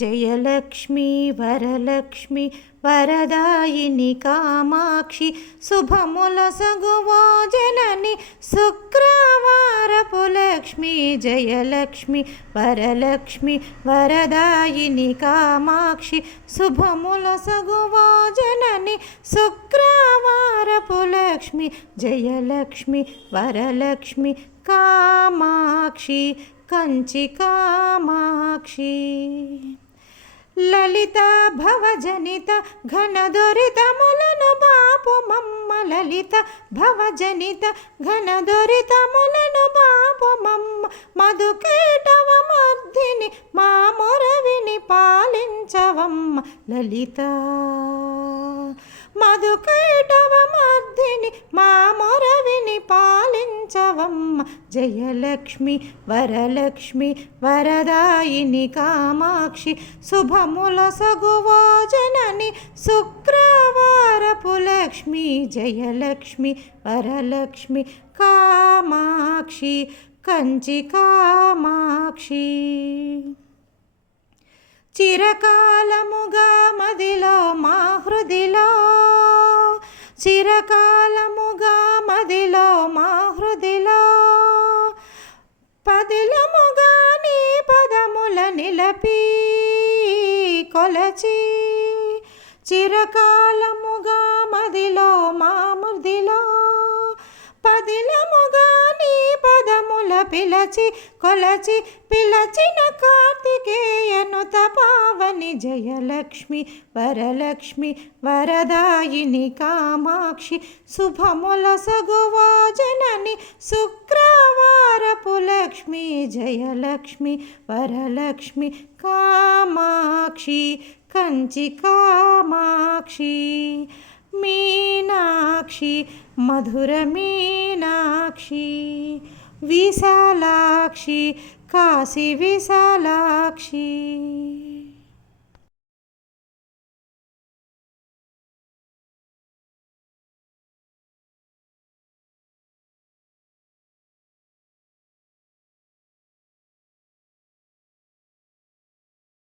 జయలక్ష్మి వరలక్ష్మి వరదాయిని కామాక్షి శుభముల సగువో జనని శుక్రవారపు లక్ష్మి జయలక్ష్మి వరలక్ష్మి వరదాయిని కామాక్షి శుభముల సగువో జనని శుక్రవారపు లక్ష్మి జయలక్ష్మి వరలక్ష్మి కామాక్షి కంచి కామాక్షి. లలిత భవజనిత ఘన దొరితములను బాపు మమ్మ లలిత భవజనిత ఘన దొరితములను బాపు మమ్మ మధుకేటవ మా మురవిని పాలించవమ్మ. లలిత మధుకేటవ జయలక్ష్మి వరలక్ష్మి వరదాయిని కామాక్షి శుభముల సగువో జనని శుక్రవారపు లక్ష్మి జయలక్ష్మి వరలక్ష్మి కామాక్షి కంచి కామాక్షి. చిరకాలముగా మదిలో మా హృదిలో చిరకాలముగా మదిలో మా హృదిలో పదిలముగా నీ పదముల నిలపి కొలచి చిరకాలముగా మదిలో మా మృదిలో పదిలముగా నీ పదముల పిలచి కొలచి పిలచిన కార్తికేయను తపావని జయలక్ష్మి వరలక్ష్మి వరదాయిని కామాక్షి శుభముల సగువా జనని శుక్రవారపు లక్ష్మి జయలక్ష్మి వరలక్ష్మి కామాక్షి కంచి కామాక్షి మీనాక్షి మధుర